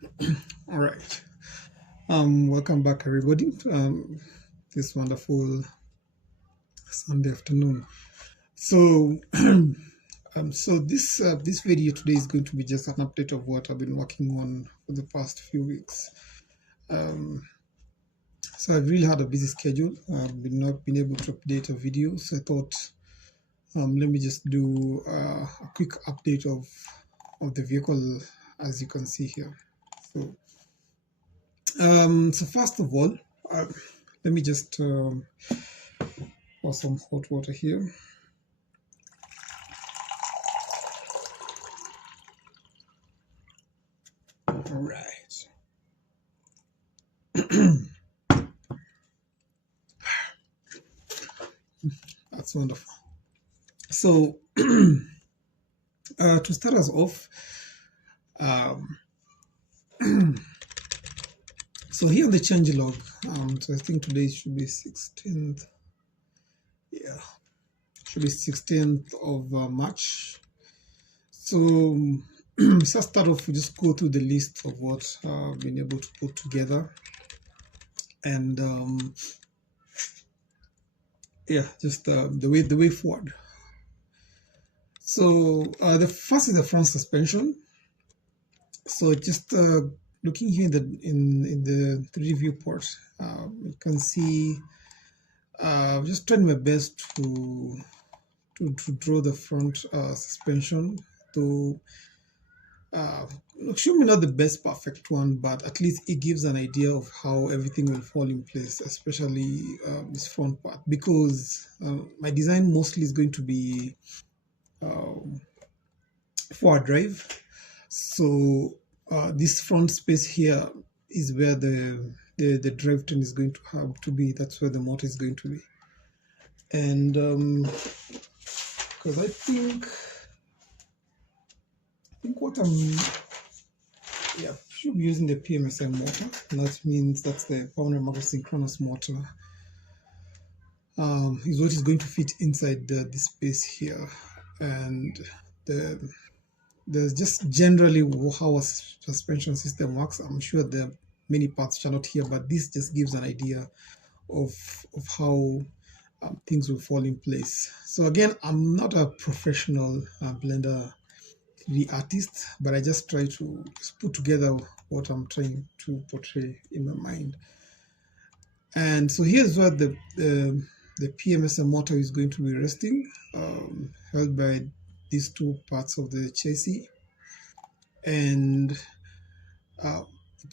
All right. Welcome back, everybody. This wonderful Sunday afternoon. So, this video today is going to be just an update of what I've been working on for the past few weeks. Um, so I've really had a busy schedule. I've been not been able to update a video, so I thought, let me just do a quick update of the vehicle, as you can see here. So first of all, uh, let me just pour some hot water here. All right. That's wonderful. So to start us off, um, so here on the change log, so I think today should be 16th. Yeah, should be 16th of March. So let's start off. We just go through the list of what I've been able to put together, and yeah, just the way forward. So the first is the front suspension. So just looking here in the 3D viewport, you can see just trying my best to draw the front suspension. To show me not the best perfect one, but at least it gives an idea of how everything will fall in place, especially this front part, because my design mostly is going to be forward drive. So this front space here is where the drivetrain is going to have to be. That's where the motor is going to be. And because I think what should be using the PMSM motor. And that means that's the Pioneer Motor Synchronous motor. Is what is going to fit inside this space here, and there's just generally how a suspension system works. I'm sure there are many parts are not here, but this just gives an idea of how things will fall in place. So again, I'm not a professional Blender 3D artist, but I just try to just put together what I'm trying to portray in my mind. And so here's what the PMSM motor is going to be resting, held by these two parts of the chassis, and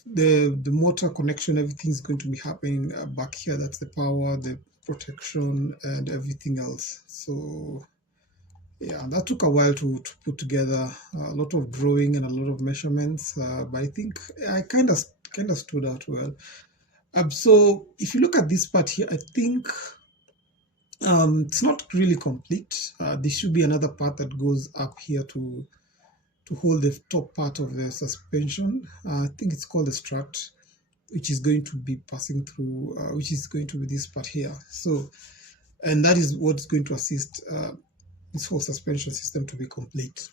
the motor connection, everything is going to be happening back here. That's the power, the protection, and everything else. So yeah, that took a while to put together, a lot of drawing and a lot of measurements, but I think I kind of stood out well. So if you look at this part here, I think it's not really complete. There should be another part that goes up here to hold the top part of the suspension. I think it's called the strut, which is going to be passing through, which is going to be this part here. So, and that is what's going to assist this whole suspension system to be complete.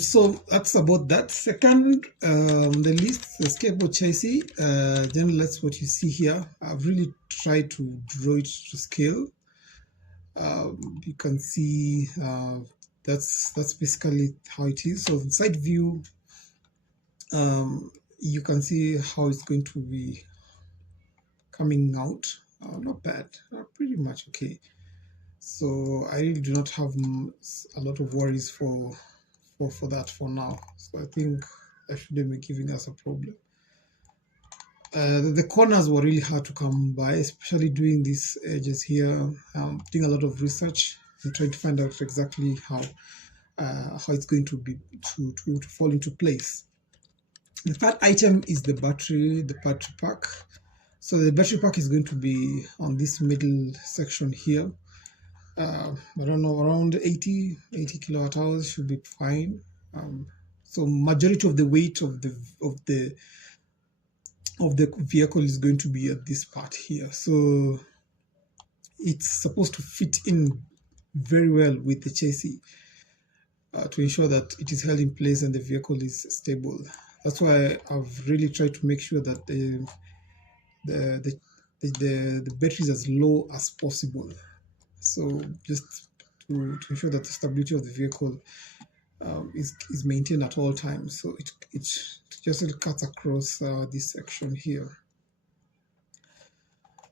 So that's about that. Second, the list, the skateboard chassis, generally that's what you see here. I've really tried to draw it to scale. You can see that's basically how it is. So side view, you can see how it's going to be coming out. Not bad, pretty much okay. So I really do not have a lot of worries for that for now. So I think that shouldn't be giving us a problem. The corners were really hard to come by, especially doing these edges here. Doing a lot of research and trying to find out exactly how it's going to be to fall into place. The third item is the battery pack. So the battery pack is going to be on this middle section here. I don't know, around 80 kilowatt hours should be fine. So majority of the weight of the vehicle is going to be at this part here. So it's supposed to fit in very well with the chassis. to ensure that it is held in place and the vehicle is stable. That's why I've really tried to make sure that the, the, the battery is as low as possible. So just to ensure that the stability of the vehicle is maintained at all times. So it just cuts across this section here.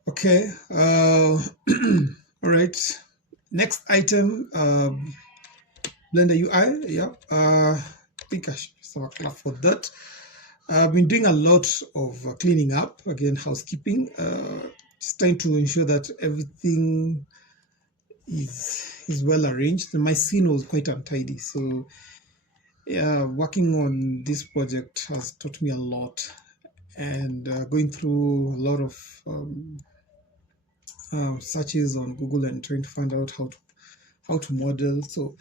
Okay. All right. Next item, Blender UI. Yeah. I think I should have a clap for that. I've been doing a lot of cleaning up, again, housekeeping, just trying to ensure that everything is well arranged. My scene was quite untidy, so yeah, working on this project has taught me a lot, and going through a lot of searches on Google and trying to find out how to model. So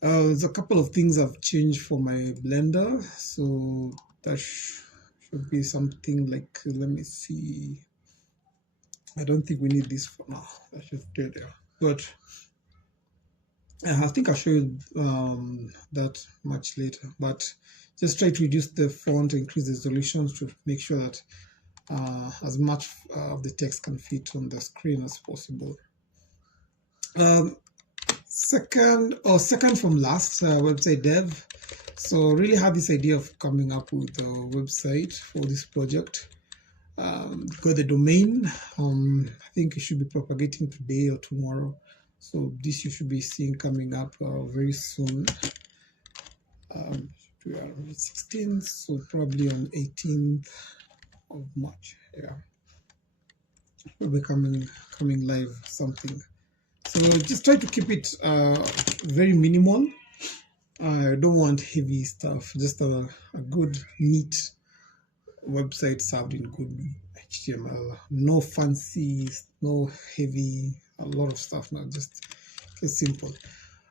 there's a couple of things I've changed for my Blender, so that should be something like, let me see. I don't think we need this for now. That should stay there. But I think I'll show you that much later. But just try to reduce the font, increase the resolution to make sure that as much of the text can fit on the screen as possible. Second from last, website dev. So really had this idea of coming up with a website for this project. Got the domain. I think it should be propagating today or tomorrow. So this you should be seeing coming up very soon. We are on 16th, so probably on 18th of March. Yeah, will be coming live something. So just try to keep it very minimal. I don't want heavy stuff. Just a good, neat website served in good HTML. No fancy, no heavy, a lot of stuff now. Just simple.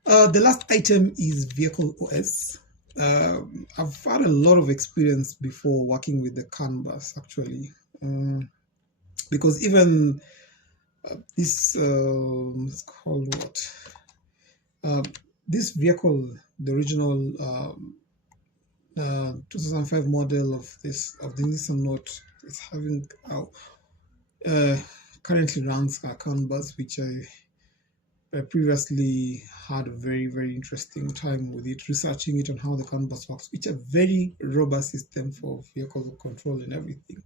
The last item is Vehicle OS. I've had a lot of experience before working with the canvas, actually, because even this it's called what? This vehicle, the original 2005 model of the Nissan Note, is having currently runs a canvas, which I previously had a very, very interesting time with it, researching it on how the canvas works, which is a very robust system for vehicle control and everything,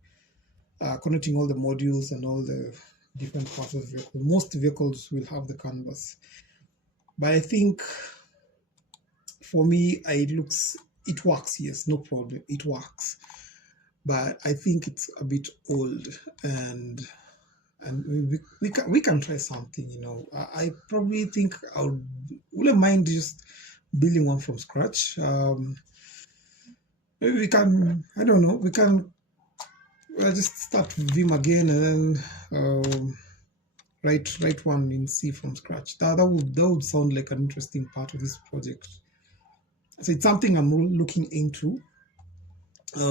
connecting all the modules and all the different parts of the vehicle. Most vehicles will have the canvas, but I think for me, it works. Yes, no problem, it works, but I think it's a bit old, and we can try something. I probably think wouldn't mind just building one from scratch. Maybe we can, I don't know, we can just start Vim again and then write one in C from scratch. That would sound like an interesting part of this project. So it's something I'm looking into.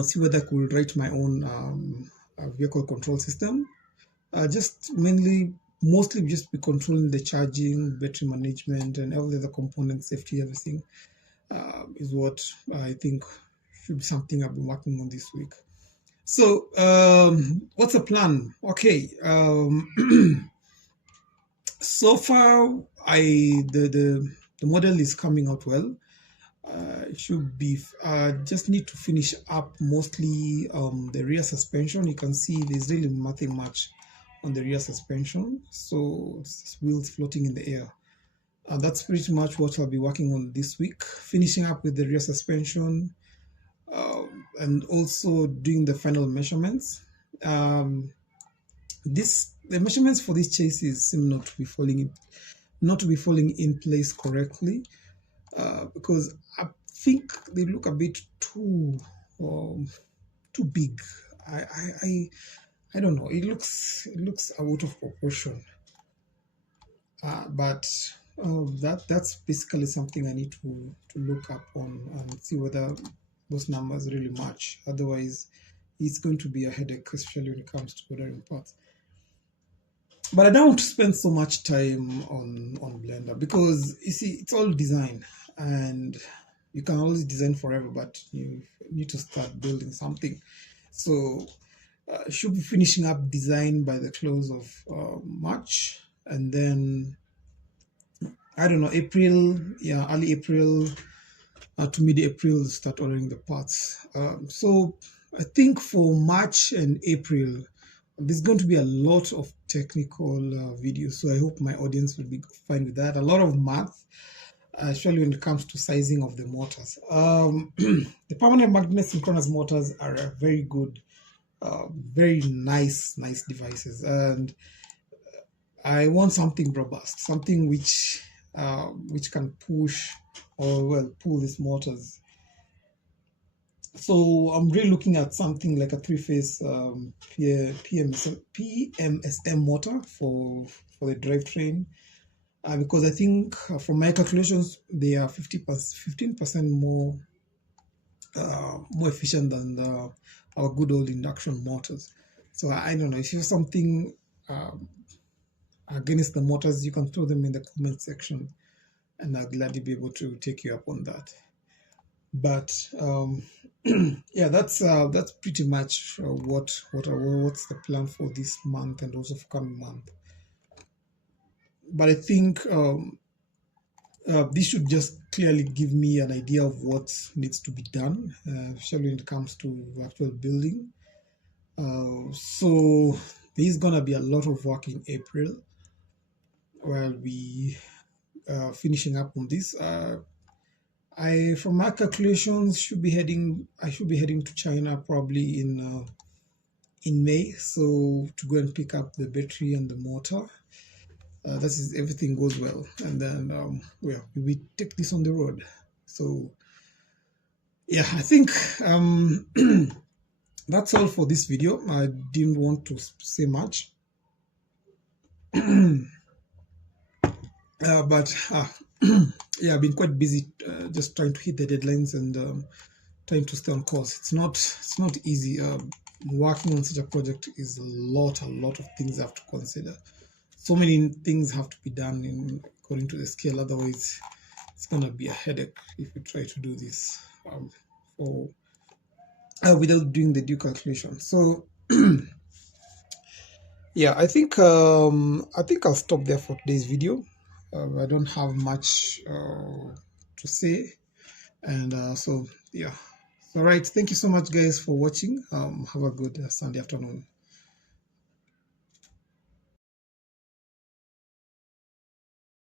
See whether I could write my own vehicle control system. Just mostly just be controlling the charging, battery management, and all the other components, safety, everything is what I think should be something I've been working on this week. So what's the plan? Okay. So far, the model is coming out well. It should be just need to finish up mostly the rear suspension. You can see there's really nothing much on the rear suspension, so it's wheels floating in the air. That's pretty much what I'll be working on this week, finishing up with the rear suspension and also doing the final measurements. The measurements for this chassis seem not to be falling in place correctly, because I think they look a bit too big. I don't know. It looks out of proportion. But that's basically something I need to look up on and see whether those numbers really match. Otherwise, it's going to be a headache, especially when it comes to ordering parts. But I don't want to spend so much time on Blender, because you see, it's all design. and you can always design forever, but you need to start building something. So should be finishing up design by the close of March, and then I don't know, April, yeah, early April to mid-April, start ordering the parts. So I think for March and April, there's going to be a lot of technical videos. So I hope my audience will be fine with that. A lot of math, especially when it comes to sizing of the motors. The permanent magnet synchronous motors are a very good, very nice devices, and I want something robust, something which can push or well pull these motors. So I'm really looking at something like a three-phase PMSM motor for the drivetrain, because I think from my calculations they are 15% more efficient than our good old induction motors. So I don't know if you have something against the motors, you can throw them in the comment section, and I'll gladly be able to take you up on that. But yeah, that's pretty much what's the plan for this month and also for coming month. But I think this should just clearly give me an idea of what needs to be done, especially when it comes to actual building. So there's gonna be a lot of work in April while we finishing up on this. From my calculations, I should be heading to China probably in May, so to go and pick up the battery and the motor. That is, everything goes well, and then we take this on the road. So yeah, I think that's all for this video. I didn't want to say much, but yeah, I've been quite busy just trying to hit the deadlines and trying to stay on course. It's not easy. Working on such a project is a lot of things I have to consider. So many things have to be done according to the scale. Otherwise, it's gonna be a headache if you try to do this without doing the due calculation. So yeah, I think I'll stop there for today's video. I don't have much to say, and so yeah. All right, thank you so much, guys, for watching. Have a good Sunday afternoon.